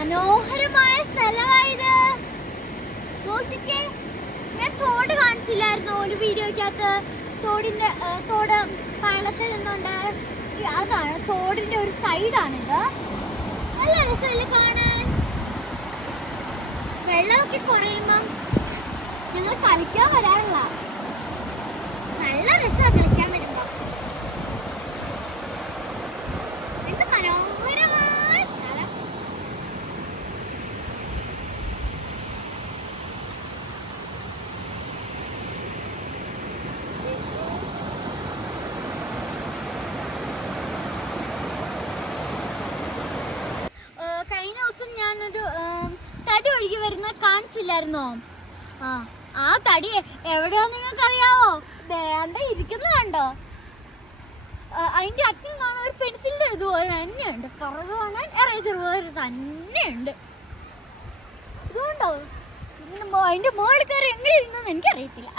മനോഹരമായ സ്ഥലമായത്. നോക്കിക്കേ, ഞാൻ തോട് കാണിച്ചില്ലായിരുന്നോ ഒരു വീഡിയോക്കകത്ത്? തോട് പാളത്തിൽ നിന്നുണ്ട്. അതാണ് തോടിന്റെ ഒരു സൈഡാണിത്. നല്ല രസമല്ലേ കാണാൻ? വെള്ളമൊക്കെ കുറയുമ്പം ഞങ്ങൾ കളിക്കാൻ വരാറില്ല. നല്ല രസമാണ് കളിക്കാൻ വരുമ്പോ. എന്ത് മനോഹരമായ സ്ഥലം. കഴിഞ്ഞ ദിവസം ഞാനൊരു തടി ഒഴുകി വരുന്ന കാണിച്ചില്ലായിരുന്നോ? ആ തടി എവിടെയാന്ന് നിങ്ങൾക്ക് അറിയാവോ? വേണ്ട ഇരിക്കുന്നത് കണ്ടോ? അതിന്റെ അറ്റം കാണാൻ ഒരു പെൻസിലിന്റെ ഇതുപോലെ തന്നെയുണ്ട്. പുറകെ കാണാൻ എറേസർ പോലെ തന്നെയുണ്ട്. ഇതുകൊണ്ടോ അതിന്റെ മുകളിൽ കയറി എങ്ങനെ ഇരുന്നെന്ന് എനിക്കറിയത്തില്ല.